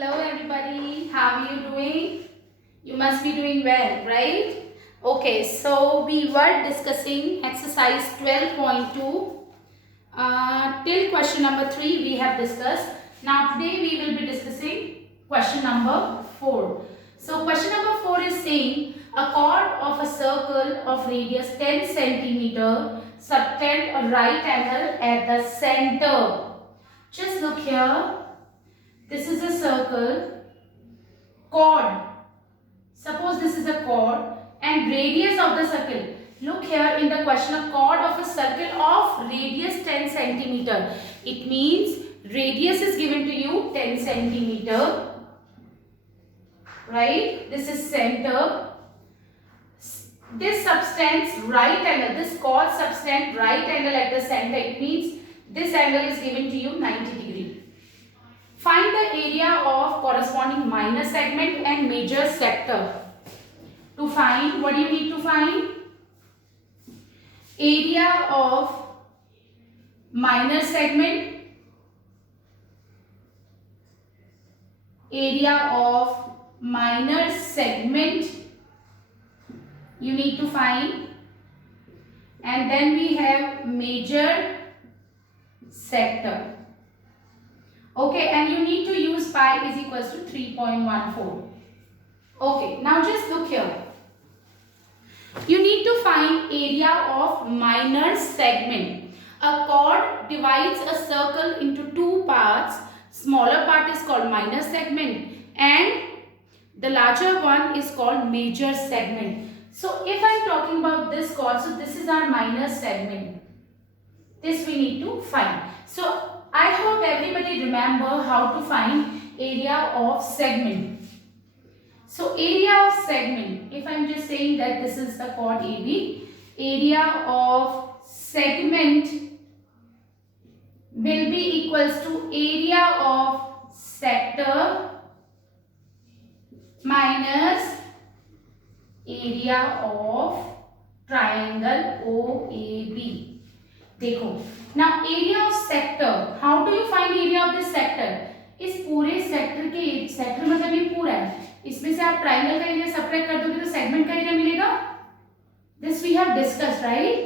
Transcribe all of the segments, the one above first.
Hello everybody, how are you doing? You must be doing well, right? Okay, so we were discussing exercise 12.2 till question number 3 we have discussed. Now today we will be discussing question number 4. So question number 4 is saying a chord of a circle of radius 10 centimeter subtend a right angle at the center. Just look here. This is a circle, chord. Suppose this is a chord and radius of the circle. Look here in the question, a chord of a circle of radius 10 centimeter. It means radius is given to you 10 centimeter. Right? This is center. This subtends right angle. This chord subtends right angle at the center. It means this angle is given to you 90 degree. Find the area of corresponding minor segment and major sector. To find, what do you need to find? Area of minor segment, area of minor segment you need to find, and then we have major sector. Okay, and you need to use pi is equals to 3.14. Okay, now just look here. You need to find area of minor segment. A chord divides a circle into two parts. Smaller part is called minor segment and the larger one is called major segment. So if I am talking about this chord, so this is our minor segment. This we need to find. So I hope everybody remember how to find area of segment. So area of segment, if I am just saying that this is the chord AB, area of segment will be equals to area of sector minus area of triangle OAB. देखो, now area of sector, how do you find area of this sector? इस पूरे sector के sector मतलब ये पूरा है, इसमें से आप ट्राइंगल का एरिया सब्ट्रैक्ट कर दोगे तो सेगमेंट का एरिया मिलेगा. This we have discussed, right?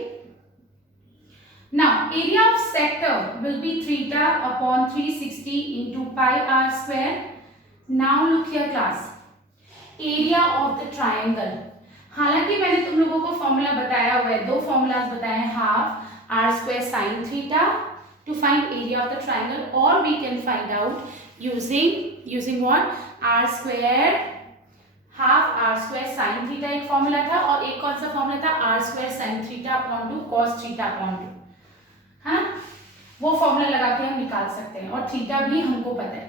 Now area of sector will be theta upon 360 into pi r square. Now look here class, area of the triangle. हालांकि मैंने तुम लोगों को फॉर्मूला बताया हुआ है, दो फॉर्मूलाज बताए हैं, half r square sin theta to find area of the triangle, or we can find out using what, r square, half r square sin theta एक फॉर्मूला था और एक कौन सा फॉर्मूला था, r square sin theta upon 2 cos theta upon 2. हाँ, वो formula लगा के हम निकाल सकते हैं और थीटा भी हमको पता है.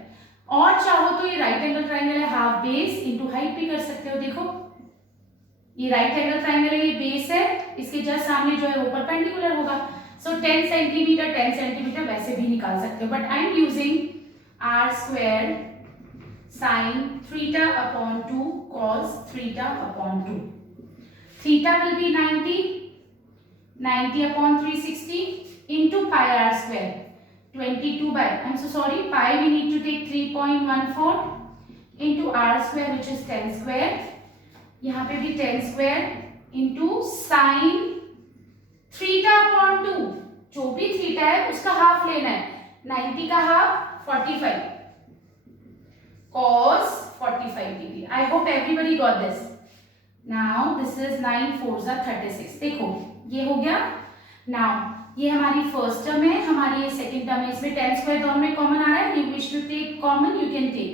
और चाहो तो ये राइट एंगल ट्राइंगल है, हाफ बेस इंटू हाइट भी कर सकते हो. देखो ये राइट एंगल ट्राइंगल है, ये बेस है, इसके जस्ट सामने जो है वो परपेंडिकुलर होगा. सो 10 सेंटीमीटर वैसे भी निकाल सकते हो, but I am using r square sin theta upon 2 cos theta upon 2. Theta will be 90 upon 360 into pi r square, 22 by, I'm so sorry, pi we need to take 3.14 into r square which is 10 square. यहाँ पे भी 10 square into sine theta upon 2, जो भी theta है उसका half लेना है, 90 का half 45 cos 45 degree. I hope everybody got this. Now this is 9 4 36. देखो ये हो गया. नाउ ये हमारी फर्स्ट टर्म है, हमारी ये सेकंड टर्म है, इसमें 10 स्क्वायर दोनों में कॉमन आ रहा है. You wish to take common, you can take.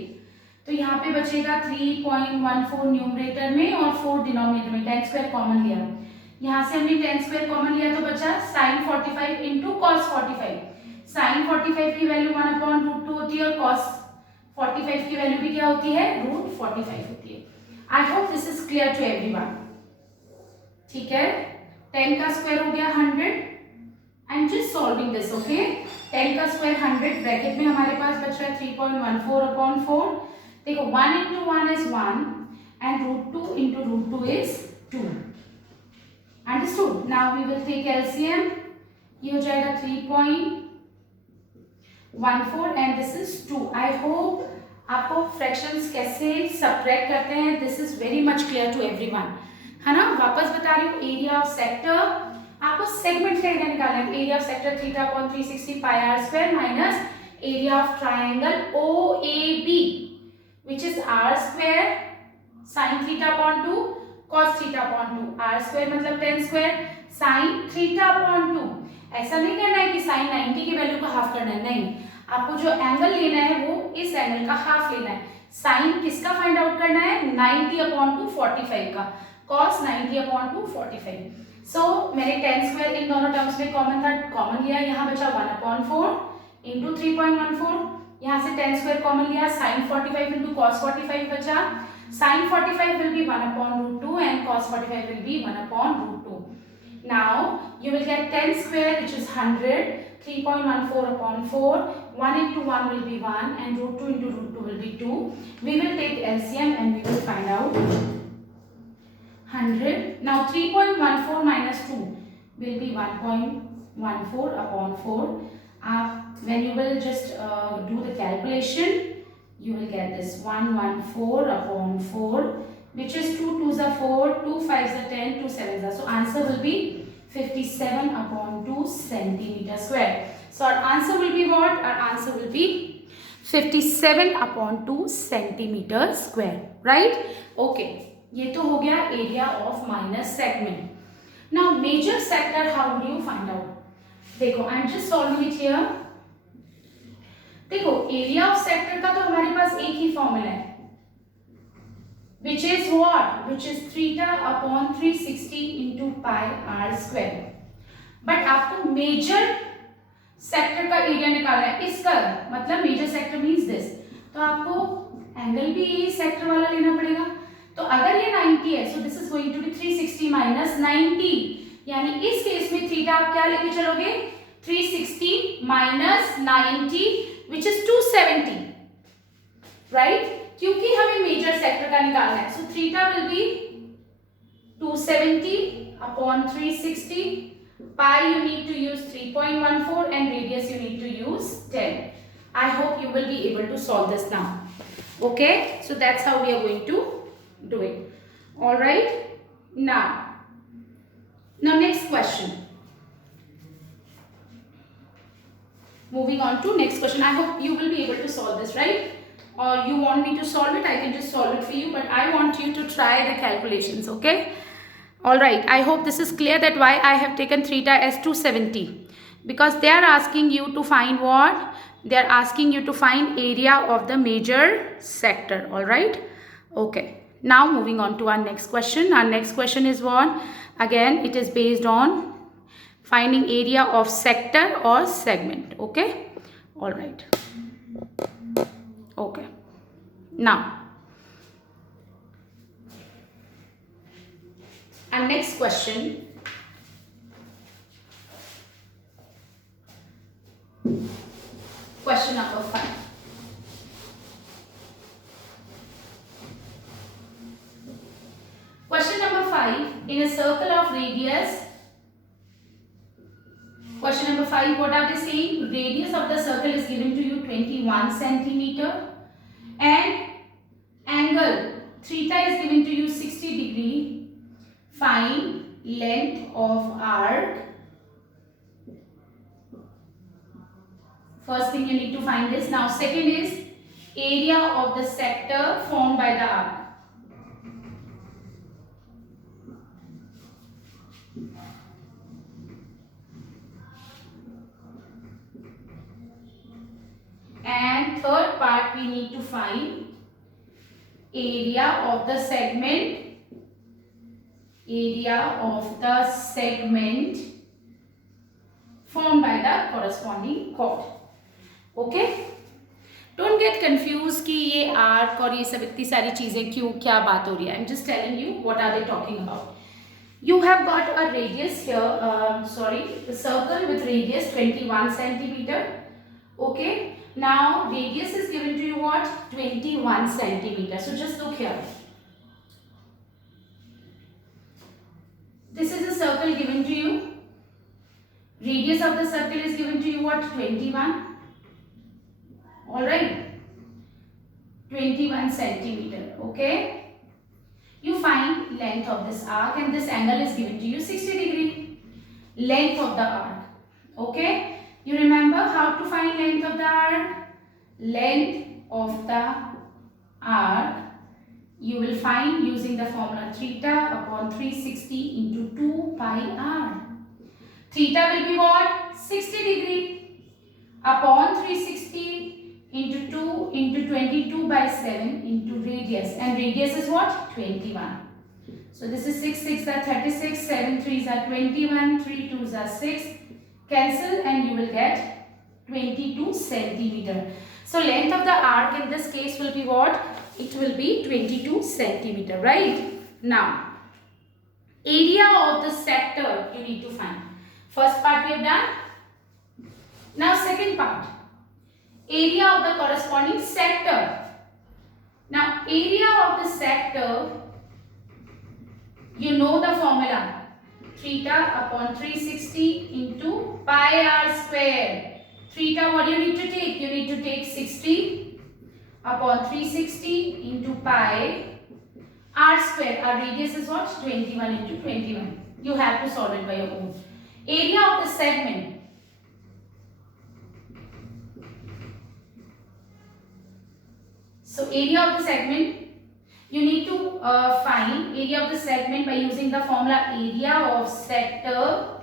तो यहाँ पे बचेगा 3.14 न्यूमरेटर में और 4 डिनोमिनेटर में. 10 स्क्वायर कॉमन लिया, यहाँ से हमने 10 स्क्वायर कॉमन लिया तो बचा sin 45 इंटू कॉस 45. sin 45 की वैल्यू 1/√2 होती है और cos 45 की वैल्यू भी क्या होती है, √45 होती है. I hope this is clear to everyone. ठीक है, 10 का स्क्वायर हो गया 100. I am just solving this. Okay, 10 का स्क्वायर 100, ब्रैकेट में हमारे पास बच रहा है 3.14/4. देखो 1 into 1 is 1 and √2 into √2 is 2. Understood? Now we will take LCM. ये हो जाएगा 3.14 and this is 2. I hope आपको फ्रैक्शंस कैसे सब्ट्रैक्ट करते हैं, this is very much clear to everyone, है ना। वापस बता रही हूँ, एरिया ऑफ सेक्टर, आपको सेगमेंट का एरिया निकालना है। Area of sector theta upon 360 pi r square minus area of triangle O A B which is r square sine theta upon 2 cos theta upon 2, r square मतलब 10 square sine theta upon 2। ऐसा नहीं करना है कि sign 90 की value को half करना है, नहीं, आपको जो एंगल लेना है वो इस एंगल का हाफ लेना है। साइन किसका फाइंड आउट करना है, 90 अपॉन 2 45 का, cos 90 अपॉन 2 45। सो मैंने 10 स्क्वायर इन दोनों टर्म्स में कॉमन था, कॉमन लिया, यहाँ बचा 1 अपॉन 4 इंटू 3.14, यहाँ से 10 स्क्वायर कॉमन लिया, साइन 45 इंटू कॉस 45 बचा, sign 45 will be 1 upon root 2 and cos 45 will be 1 upon root 2. Now you will get 10 square which is 100, 3.14 upon 4, 1 into 1 will be 1 and root 2 into root 2 will be 2. We will take LCM and we will find out 100. Now 3.14 minus 2 will be 1.14 upon 4. When you will just do the calculation, you will get this 114 upon 4 which is 2 2s are 4, 2 5s are 10, 2 7s are, so answer will be 57 upon 2 centimeter square. So our answer will be what? Our answer will be 57 upon 2 centimeter square, right? Okay, ये तो हो गया area of minor segment. Now major sector, how do you find out? देखो, I am just solving it here. देखो, area of sector का तो हमारे पास एक ही फॉर्मूला है which is what? Which is theta upon 360 into pi r square. But आपको major sector का area निकालना है, इसका मतलब मेजर सेक्टर मींस दिस, तो आपको एंगल भी यही सेक्टर वाला लेना पड़ेगा। तो अगर ये 90 है, so this is going to be 360 minus 90, यानी इस केस में थीटा आप क्या लेके चलोगे, 360 माइनस 90 which is 270, right? क्योंकि हमें मेजर सेक्टर का निकालना है, so theta will be 270 upon 360, pi you need to use 3.14 and radius you need to use 10. I hope you will be able to solve this now. Okay, so that's how we are going to do it. All right, now next question. Moving on to next question. I hope you will be able to solve this, right? Or you want me to solve it, I can just solve it for you, but I want you to try the calculations, okay? All right, I hope this is clear that why I have taken theta as 270, because they are asking you to find what? They are asking you to find area of the major sector, all right? Okay, now moving on to our next question. Our next question is what? Again, it is based on finding area of sector or segment, okay? All right, okay. Now our next question, question number 5. Question number 5, in a circle of radius, question number 5, what are they saying? Radius of the circle is given to you 21 centimeter and angle theta is given to you 60 degree. Find length of arc. First thing you need to find this. Now second is area of the sector formed by the arc. And third part, we need to find area of the segment, area of the segment formed by the corresponding chord. Okay? Don't get confused कि ये arc और ये सब इतनी सारी चीजें क्यों, क्या बात हो रही है. I'm just telling you what are they talking about. You have got a radius here, the circle with radius 21 centimeter. Okay? Now radius is given to you what? 21 centimeter. So just look here. This is a circle given to you. Radius of the circle is given to you what? 21. Alright. 21 centimeter. Okay. You find length of this arc and this angle is given to you 60 degree. Length of the arc. Okay. You remember how to find length of the arc? Length of the arc you will find using the formula theta upon 360 into 2 pi r. Theta will be what? 60 degree upon 360 into 2 into 22 by 7 into radius, and radius is what? 21. So this is 6 6 are 36, 7 3s are 21, 3 2s are 6. Cancel and you will get 22 centimeter. So length of the arc in this case will be what? It will be 22 centimeter, right? Now, area of the sector you need to find. First part we have done. Now second part. Area of the corresponding sector. Now area of the sector, you know the formula. Theta upon 360 into pi r square. Theta, what do you need to take? You need to take 60 upon 360 into pi r square. Our radius is what? 21 into 21. You have to solve it by your own. Area of the segment. So area of the segment, you need to find area of the segment by using the formula area of sector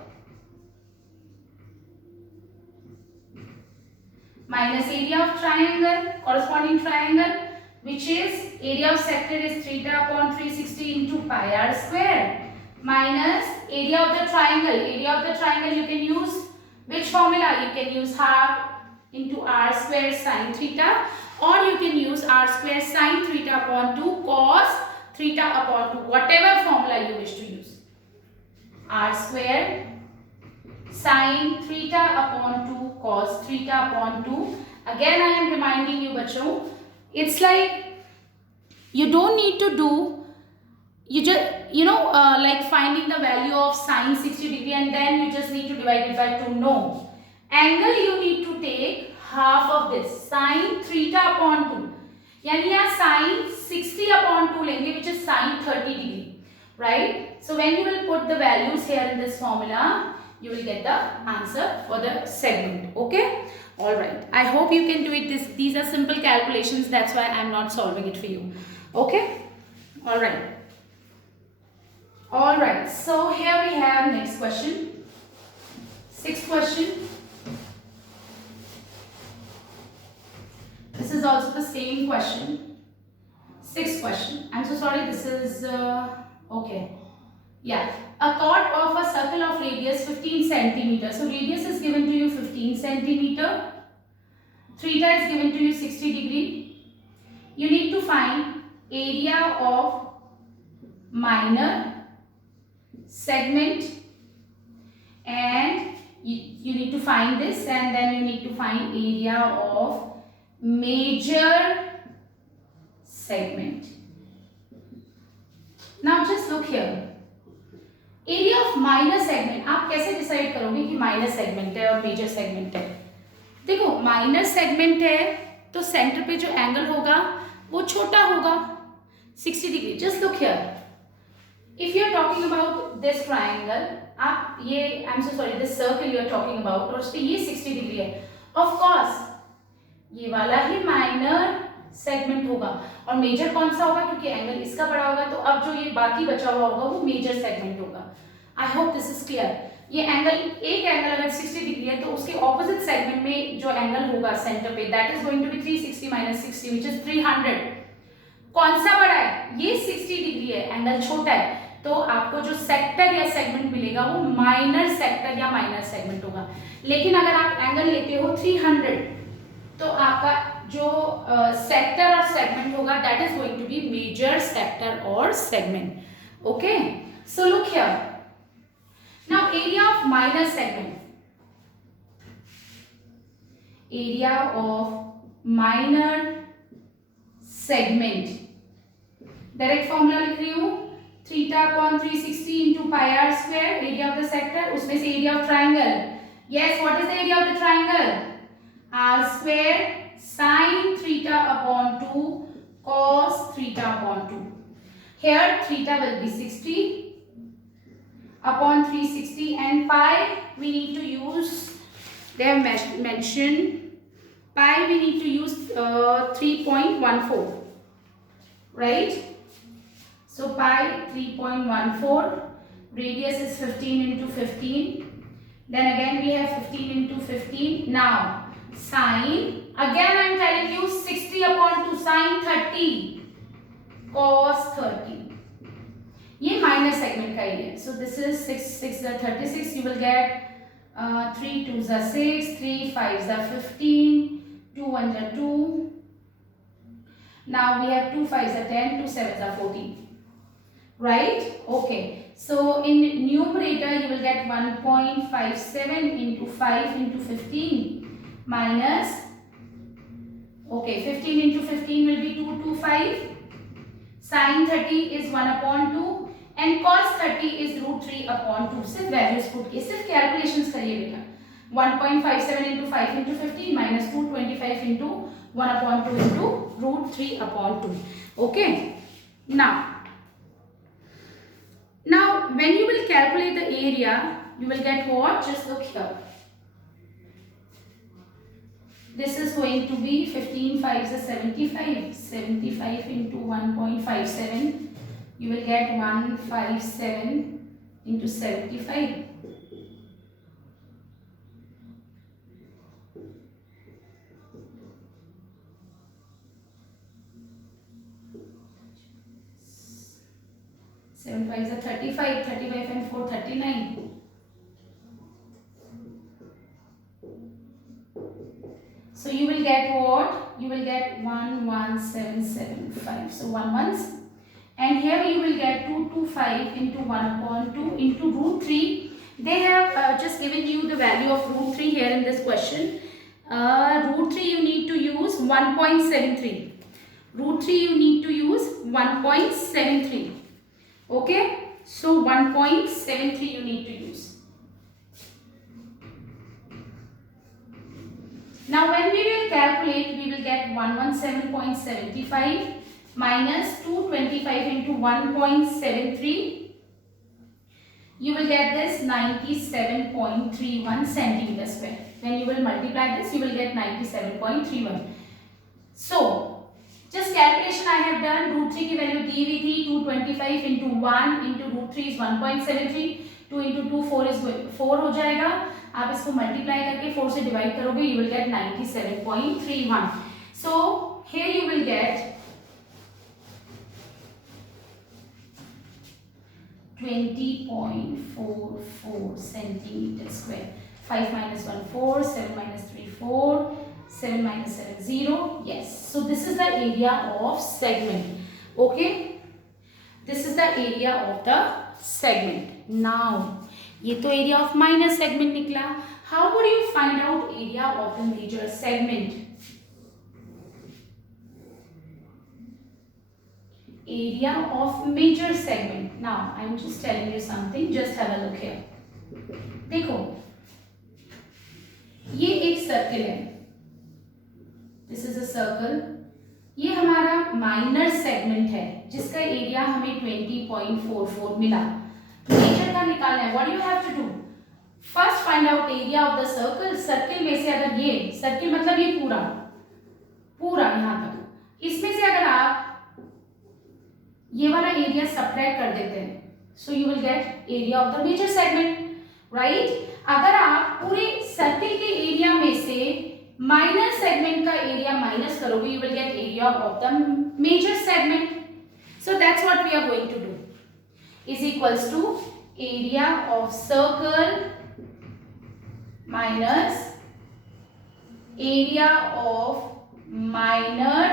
minus area of triangle, corresponding triangle, which is area of sector is theta upon 360 into pi r square, minus area of the triangle. Area of the triangle you can use which formula? You can use half into r square sine theta, or you can use r square sine theta upon 2 cos theta upon 2, whatever formula you wish to use. R square sine theta upon 2 cos theta upon 2. Again I am reminding you bachcho, it's like you don't need to do, you just like finding the value of sine 60 degree and then you just need to divide it by 2. No, angle you need to take half of this sine theta upon 2, यानी यहाँ sine 60 upon 2 लेंगे, which is sine 30 degree, right? So when you will put the values here in this formula, you will get the answer for the segment. Okay, all right, I hope you can do it. These are simple calculations, that's why I am not solving it for you. Okay, all right, so here we have next question, sixth question. This is also the same question. Sixth question. I'm so sorry, this is okay. Yeah, a chord of a circle of radius 15 centimeter. So radius is given to you 15 centimeter. Theta is given to you 60 degree. You need to find area of minor segment, and you need to find this, and then you need to find area of major segment. Now just look here. Area of minor segment आप कैसे decide करोगे कि minor segment है और major segment है? देखो, minor segment है तो सेंटर पे जो एंगल होगा वो छोटा होगा 60 degree. Just look here, if you are talking about this triangle, आप ये I am so sorry this circle you are talking about, और उस पे ये 60 डिग्री है, ऑफ कोर्स ये वाला ही माइनर सेगमेंट होगा. और मेजर कौन सा होगा? क्योंकि एंगल इसका बड़ा होगा, तो अब जो ये बाकी बचा हुआ होगा वो मेजर सेगमेंट होगा. आई होप दिस इज क्लियर. ये एंगल, एक एंगल अगर 60 डिग्री है तो उसके ऑपोजिट सेगमेंट में जो एंगल होगा सेंटर पे, that is going to be 360 minus 60 which is 300. कौन सा बड़ा है? ये 60 डिग्री है, एंगल छोटा है, तो आपको जो सेक्टर या सेगमेंट मिलेगा वो माइनर सेक्टर या माइनर सेगमेंट होगा. लेकिन अगर आप एंगल लेते हो 300, तो आपका जो सेक्टर और सेगमेंट होगा that is going to be major sector और segment. Okay, so look here. Now area of minor segment. Area of minor segment. Direct formula लिख रही हूँ, theta upon 360 into pi r square. Area of the sector, उसमें से area of triangle. Yes, what is the area of the triangle? R square sine theta upon 2 cos theta upon 2. Here theta will be 60 upon 360 and pi we need to use, they have mentioned pi we need to use 3.14, right? So pi 3.14, radius is 15 into 15, then again we have 15 into 15. Now sine, again I am telling you 60 upon 2, sine 30 cos 30. ये minor segment का area है. So this is 6 is 36. You will get 3 2s are 6, 3 5s are 15, 2 1s are 2. Now we have 2 5s are 10, 2 7s are 14. Right? Okay. So in numerator you will get 1.57 into 5 into 15 minus, okay, 15 into 15 will be 225. Sin 30 is 1 upon 2 and cos 30 is root 3 upon 2. सिर्फ values put किए, सिर्फ calculations करिए बेटा. 1.57 into 5 into 15 minus 225 into 1 upon 2 into root 3 upon 2. Okay. Now when you will calculate the area, you will get what? Just look here. This is going to be 15 5s is 75. 75 into 1.57. You will get 157 into 75. Seven fives are 35. 35 and 4 39. So you will get what? You will get 11775. So 1 ones. And here you will get 225 into 1 upon 2 into root 3. They have just given you the value of root 3 here in this question. Root 3 you need to use 1.73. Root 3 you need to use 1.73. Okay. So 1.73 you need to use. Now when we will calculate, we will get 117.75 minus 225 into 1.73. You will get this 97.31 centimeter square. When you will multiply this, you will get 97.31. So just calculation I have done. Root 3 की value दी हुई थी. 225 into 1 into root 3 is 1.73. 2 into 2 4 is 4 हो जाएगा. आप इसको multiply करके 4 से divide करोगे, you will get 97.31. So here you will get 20.44 centimeter square. 5 minus 1 4, 7 minus 3 4, 7 minus 7 0. Yes. So this is the area of segment. Okay. This is the area of the segment. Now ये तो area of minor segment निकला. How would you find out area of the major segment? Area of major segment. Now I am just telling you something, just have a look here. देखो ये एक circle है, this is a circle. ये हमारा minor segment है जिसका area हमें 20.44 मिला. मेजर का निकालना है. What you have to do? First find out area of the circle. Circle में से अगर ये सर्कल मतलब ये पूरा यहां तक, इसमें से अगर आप ये वाला एरिया सब्ट्रैक्ट कर देते हैं, so you will get area of the major segment. Right? अगर आप पूरे सर्कल के एरिया में से माइनर सेगमेंट का एरिया माइनस करोगे, you will get area of the major segment. So that's what we are going to do. Is equals to area of circle minus area of minor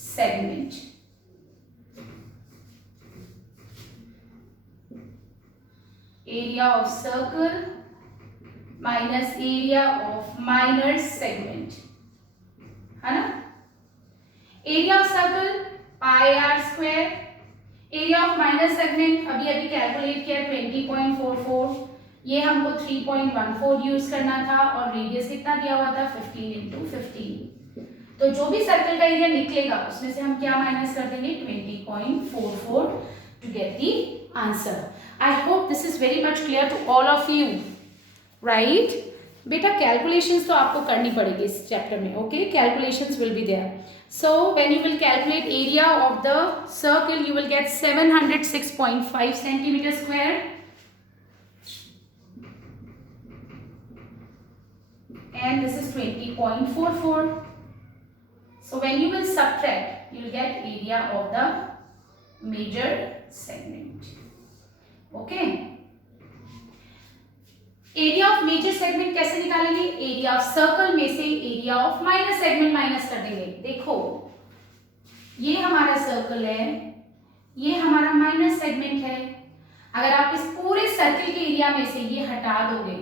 segment. Area of circle minus area of minor segment. है ना? Area of circle pi r square. Area of minor segment अभी calculate किया 20.44. ये हमको 3.14 use करना था और radius कितना दिया हुआ था 15 into 15. तो जो भी सर्कल का एरिया निकलेगा उसमें से हम क्या माइनस कर देंगे 20.44 to get the answer. I hope this is very much clear to all of you, right? बेटा कैलकुलेशंस तो आपको करनी पड़ेगी इस चैप्टर में. Okay, calculations will be there. So when you will calculate area of the circle, you will get 706.5 centimeter square, and this is 20.44. So when you will subtract, you will get area of the major segment. Okay. Area of major segment कैसे निकालेंगे? Area of circle में से area of minor segment minus कर देंगे. देखो ये हमारा circle है, ये हमारा माइनर सेगमेंट है. अगर आप इस पूरे सर्कल के एरिया में से ये हटा दोगे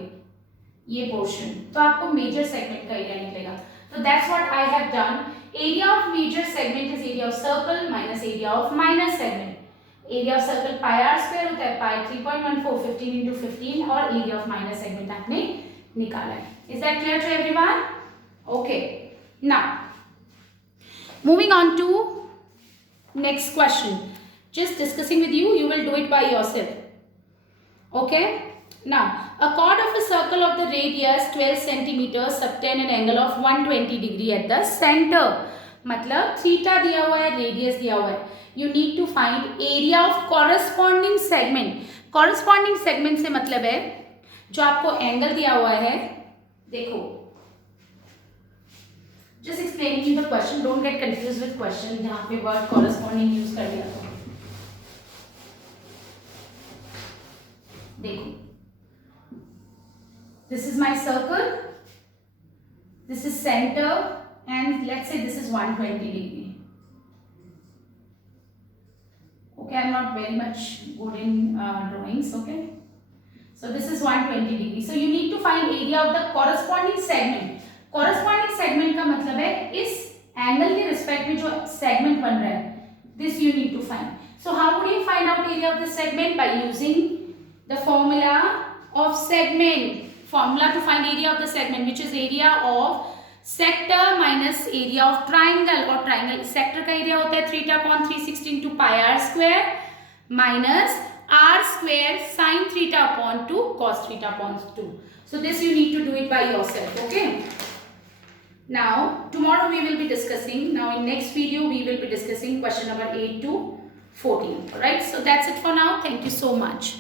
ये पोर्शन, तो आपको मेजर सेगमेंट का एरिया निकलेगा. तो that's what I have done. Area of major segment is area of circle minus area of minor segment. Area of circle pi r square होता है, पाई 3.14 15 into 15, और एरिया ऑफ माइनर सेगमेंट आपने निकाला है. Is that clear to everyone? Okay, now moving on to next question. Just discussing with you, you will do it by yourself. Okay, now a chord of a circle of the radius 12 centimeters subtend an angle of 120 degree at the center. मतलब theta दिया हुआ है, radius दिया हुआ है. You need to find area of corresponding segment. Corresponding segment से मतलब है जो आपको एंगल दिया हुआ है. देखो, just explaining you the question, don't get confused with question जहाँ पे word corresponding यूज कर दिया था. देखो, this is my circle, this is center, and let's say this is 120 degree. Okay, I'm not very much good in drawings. Okay, so this is 120 degree. So you need to find area of the corresponding segment. Corresponding segment का मतलब है इस angle के respect में जो segment बन रहा है. This you need to find. So how would you find out area of the segment? By using the formula of segment. Formula to find area of the segment, which is area of sector minus area of triangle. और triangle sector का area होता है 3/360 into pi r square minus r square sin theta upon 2 cos theta upon 2. So this you need to do it by yourself. Okay. Now tomorrow we will be discussing. Now in next video we will be discussing question number 8 to 14. Alright. So that's it for now. Thank you so much.